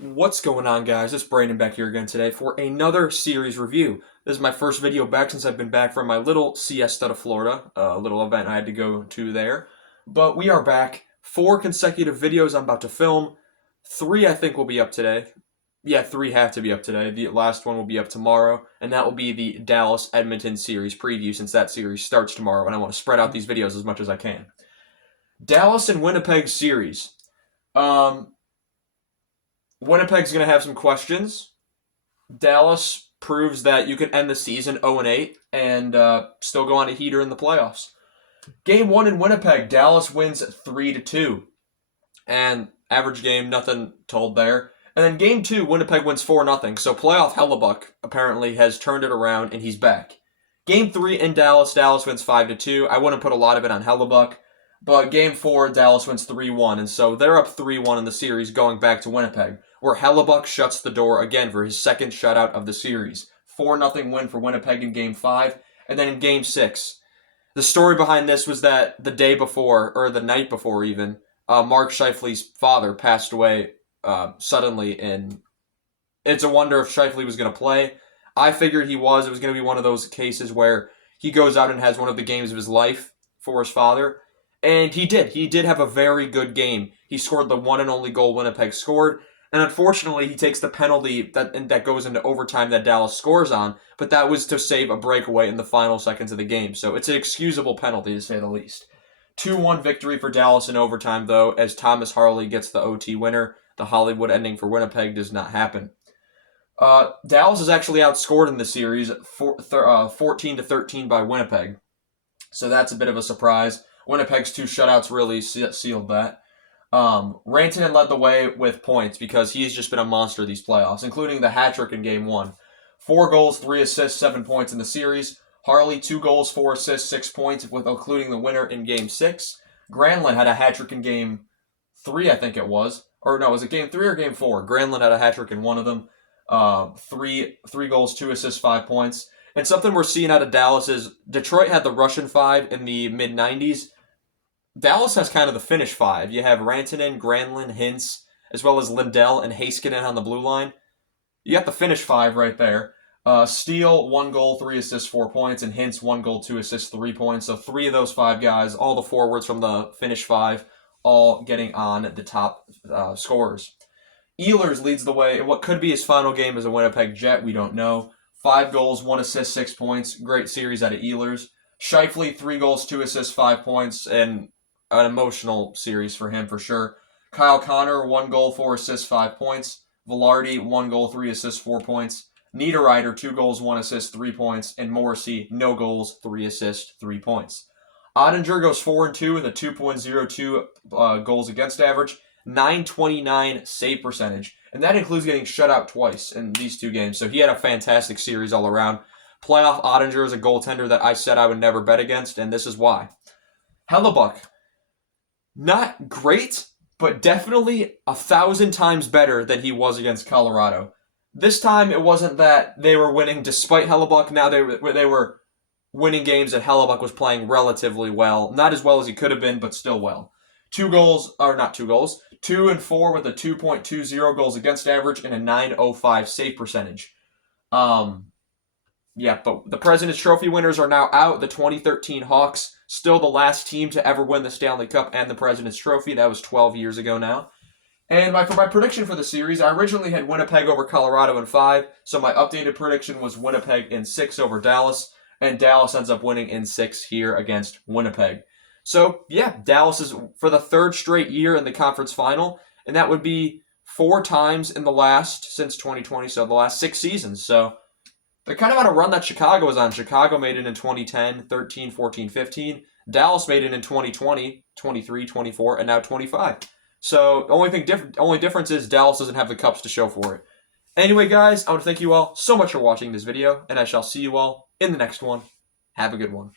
What's going on, guys? It's Brandon back here again today for another series review. This is my first video back since I've been back from my little siesta to Florida, a little event I had to go to there. But we are back. 4 consecutive videos I'm about to film. 3 I think will be up today. Yeah, 3 have to be up today. The last one will be up tomorrow, and that will be the Dallas-Edmonton series preview since that series starts tomorrow, and I want to spread out these videos as much as I can. Dallas and Winnipeg series. Winnipeg's going to have some questions. Dallas proves that you can end the season 0-8 and still go on a heater in the playoffs. Game 1 in Winnipeg, Dallas wins 3-2. And average game, nothing told there. And then Game 2, Winnipeg wins 4-0. So playoff Hellebuck apparently has turned it around and he's back. Game 3 in Dallas, Dallas wins 5-2. I wouldn't put a lot of it on Hellebuck. But Game 4, Dallas wins 3-1. And so they're up 3-1 in the series going back to Winnipeg, where Hellebuck shuts the door again for his second shutout of the series. 4-0 win for Winnipeg in Game 5. And then in Game 6, the story behind this was that the day before, or the night before even, Mark Scheifele's father passed away suddenly, and it's a wonder if Scheifele was going to play. I figured he was. It was going to be one of those cases where he goes out and has one of the games of his life for his father. And he did. He did have a very good game. He scored the one and only goal Winnipeg scored. And unfortunately, he takes the penalty that goes into overtime that Dallas scores on. But that was to save a breakaway in the final seconds of the game. So it's an excusable penalty, to say the least. 2-1 victory for Dallas in overtime, though, as Thomas Harley gets the OT winner. The Hollywood ending for Winnipeg does not happen. Dallas is actually outscored in the series 14-13 by Winnipeg. So that's a bit of a surprise. Winnipeg's 2 shutouts really sealed that. Rantanen led the way with points because he's just been a monster these playoffs, including the hat trick in Game 1. 4 goals, 3 assists, 7 points in the series. Harley, 2 goals, 4 assists, 6 points, with including the winner in Game 6. Granlund had a hat trick in Game 3, I think it was. Or no, was it Game 3 or Game 4? Granlund had a hat trick in one of them. 3 goals, 2 assists, 5 points. And something we're seeing out of Dallas is Detroit had the Russian 5 in the mid-90s. Dallas has kind of the Finnish 5. You have Rantanen, Granlund, Hintz, as well as Lindell and Heiskanen on the blue line. You got the Finnish 5 right there. Steele, 1 goal, 3 assists, 4 points, and Hintz, 1 goal, 2 assists, 3 points. So 3 of those 5 guys, all the forwards from the Finnish 5, all getting on the top scorers. Ehlers leads the way in what could be his final game as a Winnipeg Jet. We don't know. 5 goals, 1 assist, 6 points. Great series out of Ehlers. Scheifele, 3 goals, 2 assists, 5 points, and an emotional series for him for sure. Kyle Connor, 1 goal, 4 assists, 5 points. Velarde, 1 goal, 3 assists, 4 points. Niederreiter, 2 goals, 1 assist, 3 points. And Morrissey, no goals, 3 assists, 3 points. Ottinger goes 4-2 with a 2.02 goals against average, 929 save percentage. And that includes getting shut out twice in these 2 games. So he had a fantastic series all around. Playoff Ottinger is a goaltender that I said I would never bet against, and this is why. Hellebuck, not great, but definitely 1,000 times better than he was against Colorado. This time, it wasn't that they were winning despite Hellebuck. Now they were winning games that Hellebuck was playing relatively well. Not as well as he could have been, but still well. 2 and 4 with a 2.20 goals against average and a 905 save percentage. Yeah, but the President's Trophy winners are now out. The 2013 Hawks, still the last team to ever win the Stanley Cup and the President's Trophy. That was 12 years ago now. And for my prediction for the series, I originally had Winnipeg over Colorado in 5, so my updated prediction was Winnipeg in 6 over Dallas, and Dallas ends up winning in 6 here against Winnipeg. So, yeah, Dallas is for the 3rd straight year in the conference final, and that would be 4 times in the last, since 2020, so the last 6 seasons. So they're kind of on a run that Chicago was on. Chicago made it in 2010, 13, 14, 15. Dallas made it in 2020, 23, 24, and now 25. So the only difference is Dallas doesn't have the cups to show for it. Anyway, guys, I want to thank you all so much for watching this video, and I shall see you all in the next one. Have a good one.